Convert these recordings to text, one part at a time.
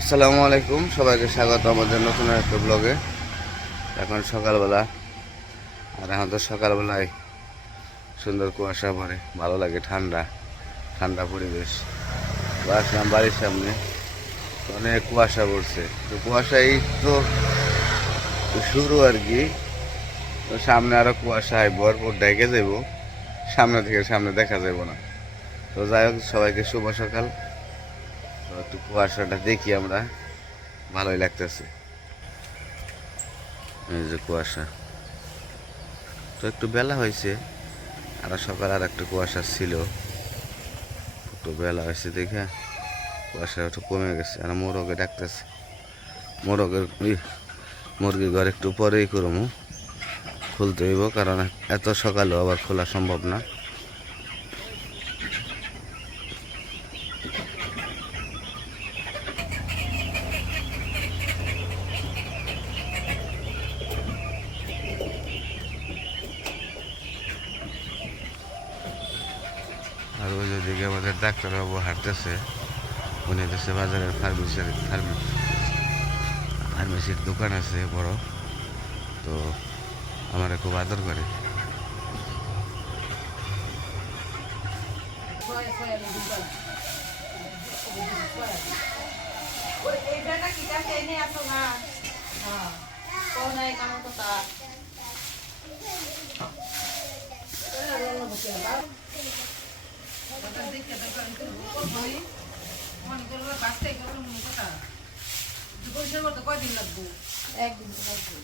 আসসালামু আলাইকুম, সবাইকে স্বাগত আমাদের নতুন একটা ব্লগে এখন সকালবেলা, আর এখন তো সকালবেলায় সুন্দর কুয়াশা পড়ে, ভালো লাগে ঠান্ডা ঠান্ডা পরিবেশ। তো আসলাম বাড়ির সামনে, অনেক কুয়াশা পড়ছে। তো কুয়াশা এই তো শুরু আর কি। তো সামনে আরও কুয়াশা হয় ভরপুর ডেকে যাব সামনে থেকে সামনে দেখা যাব না। তো যাই হোক, সবাইকে শুভ সকাল। একটু কুয়াশাটা দেখি আমরা। ভালোই লাগতেছে। এই যে কুয়াশা। তো একটু বেলা হয়েছে। আর সকাল আর একটু কুয়াশা ছিল। একটু বেলা হয়েছে দেখে কুয়াশা একটু কমে গেছে। আর মোরগে ডাকতেছে। মোরগের ই, মুরগির ঘর একটু পরেই করব খুলতে হইব কারণ এত সকালেও আবার খোলা সম্ভব না। ওই যে দিকে আমাদের ডাক্তারবাবু হাঁটতেছে। উনি দেশে বাজারের ফার্মেসির ফার্মি ফার্মেসির দোকান আছে বড়। তো আমার খুব আদর করে। কয়দিন লাগবো? একদিন লাগবে।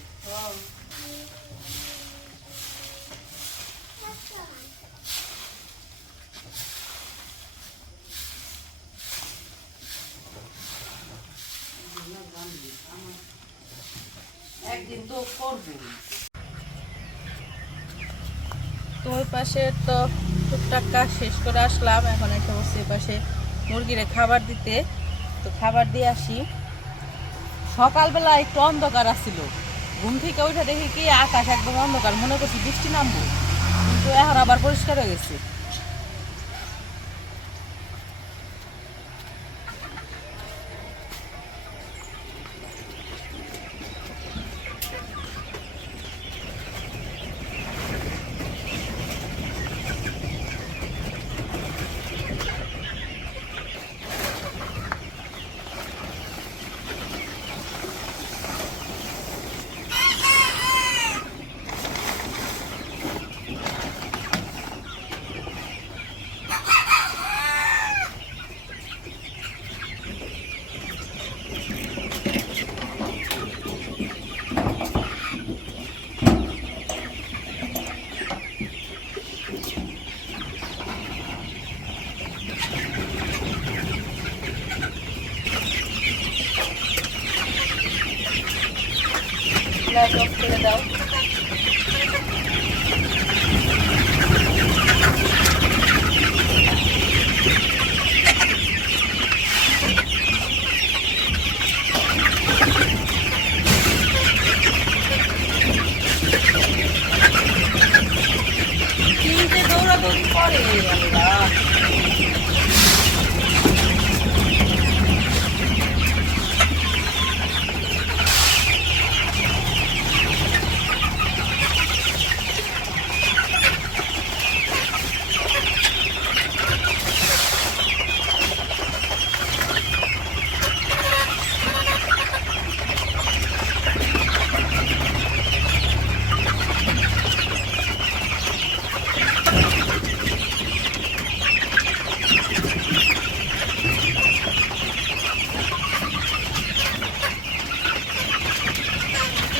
একদিন তো করব। তো ওই পাশে তো টুকটাক কাজ শেষ করে আসলাম এখন একটা বসে পাশে। মুরগিরে খাবার দিতে। তো খাবার দিয়ে আসি। সকালবেলা একটু অন্ধকার আসছিল ঘুম থেকে ওইটা দেখি কি আকাশ একদম অন্ধকার, মনে করছি বৃষ্টি নামবো। কিন্তু এখন আবার পরিষ্কার হয়ে গেছে। অফ করে দাও কি যে দৌড়াদৌড়ি করে আল্লাহ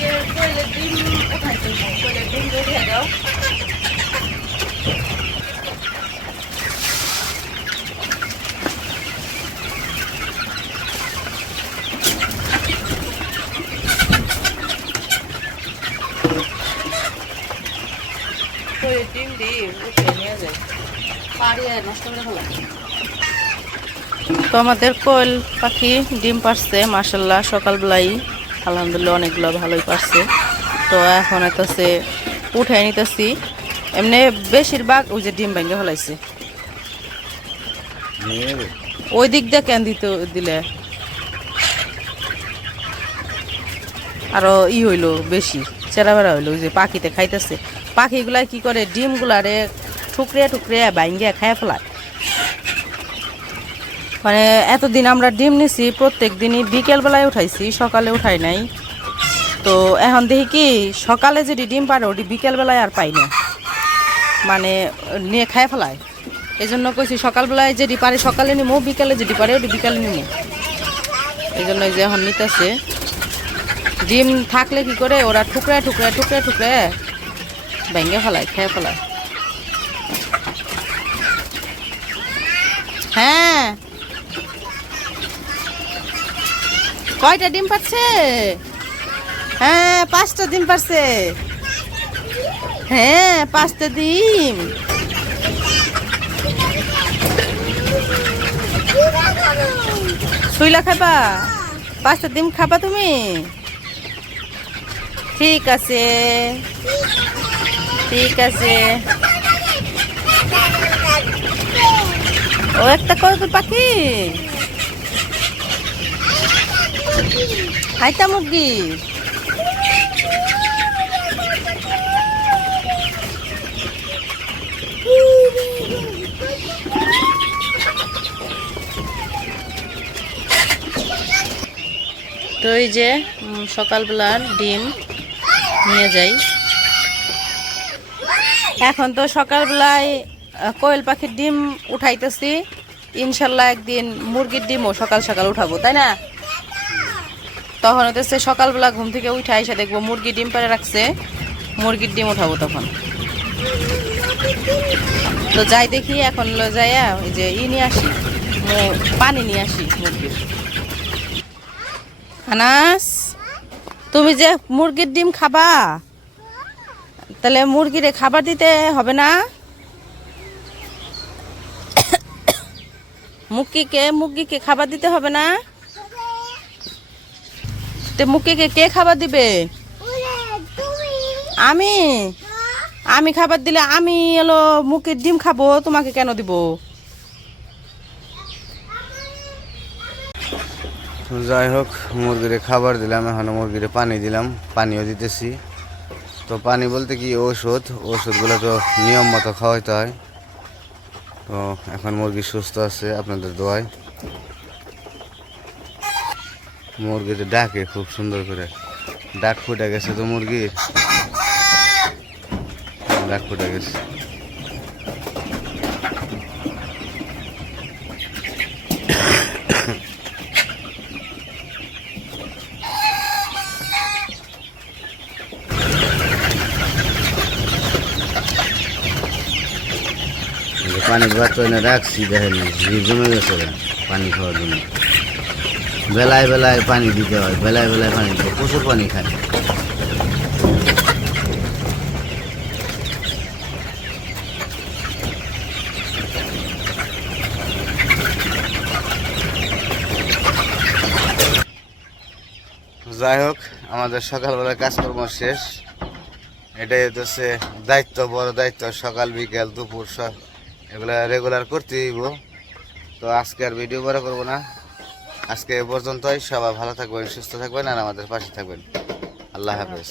এর কইলে ডিম উঠাইতে কইলে ডিম উঠে দাও কইলে ডিম ডিম উঠে নিয়ে যায় পাড়িয়ে নষ্ট করে ফেলা তো আমাদের কোয়েল পাখি ডিম পারছে মাসাল্লাহ সকালবেলাই আলহামদুলিল্লাহ অনেকগুলো ভালোই পারছে। তো এখন এতছে উঠাই নিতেছি। এমনি বেশিরভাগ ওই যে ডিম ভেঙে ফেলাইছে। ওই দিক দিয়ে কেন দিতে দিলে আরও ই হইল বেশি চেরাবেড়া হইল, ওই যে পাখিতে খাইতেছে। পাখিগুলা কি করে, ডিমগুলারে ঠুকরে ঠুকরে বাইঙ্গে খায় ফেলায়। মানে এতদিন আমরা ডিম নিছি, প্রত্যেক দিনই বিকেলবেলায় উঠাইছি, সকালে উঠাই নাই। তো এখন দেখি কি, সকালে যদি ডিম পারে, ওটি বিকেলবেলায় আর পাই না। মানে নিয়ে খায় ফেলায়। এই জন্য কইছি সকালবেলায় যেটি পারে, সকালে নিমো, বিকালে যেটি পারে, ওটি বিকালে নিমো। এই জন্য যে এখন নিতেছে। ডিম থাকলে কি করে, ওরা টুকরা টুকরা টুকরা টুকরা ভেঙে ফেলায় খেয়ে ফেলায়। হ্যাঁ। কয়টা ডিম পাচ্ছে? হ্যাঁ পাঁচটা ডিম পারছে। হ্যাঁ পাঁচটা ডিম। শুইলা খাবা? পাঁচটা ডিম খাবা তুমি? ঠিক আছে। ঠিক আছে। ও একটা কয়কুর পাখি। হাইতা মুরগি। তো এই যে উম, সকালবেলার ডিম নিয়ে যাই। এখন তো সকালবেলায় কোয়েল পাখির ডিম উঠাইতেছি। ইনশাল্লাহ একদিন মুরগির ডিমও সকাল সকাল উঠাবো, তাই না? তখন হতেছে সকালবেলা ঘুম থেকে উঠে এসে দেখব মুরগি ডিম পারে রাখছে, মুরগির ডিম উঠাবো তখন। তো যাই দেখি, এখন যাইয়া ওই যে ই নিয়ে আসি পানি নিয়ে আসি মুরগির। আনাস, তুমি যে মুরগির ডিম খাবা, তাহলে মুরগিরে খাবার দিতে হবে না? মুরগিকে মুরগিকে খাবার দিতে হবে না? মুরগিকে কে খাবার দিবে? আমি। আমি খাবার দিলে আমি এলো মুরগির ডিম খাব, তোমাকে কেন দিব? যাই হোক, মুরগিরে খাবার দিলাম, এখন মুরগিরে পানি দিলাম, পানিও দিতেছি। তো পানি বলতে কি ওষুধ ওষুধগুলো তো নিয়ম মতো খাওয়াইতে হয়। তো এখন মুরগি সুস্থ আছে, আপনাদের দোয়ায়। মুরগিতে ডাকে খুব সুন্দর করে। ডাক ফুটে গেছে তো মুরগির ডাক ফুটে গেছে। পানি বাচ্চা এনে রাখছি, দেখেন জমে গেছে পানি খাওয়ার জন্য। বেলায় বেলায় পানি দিতে হয়, বেলায় বেলায় পানি দিতে প্রচুর পানি খায়। যাই হোক, আমাদের সকালবেলা কাজকর্ম শেষ। এটাই হচ্ছে দায়িত্ব, বড় দায়িত্ব, সকাল বিকেল, দুপুর সব। এগুলা রেগুলার করতে হইব। তো আজকে আর ভিডিও বড় করব না। আজকে এ পর্যন্তই। সবাই ভালো থাকবেন, সুস্থ থাকবেন, আর আমাদের পাশে থাকবেন। আল্লাহ হাফেজ।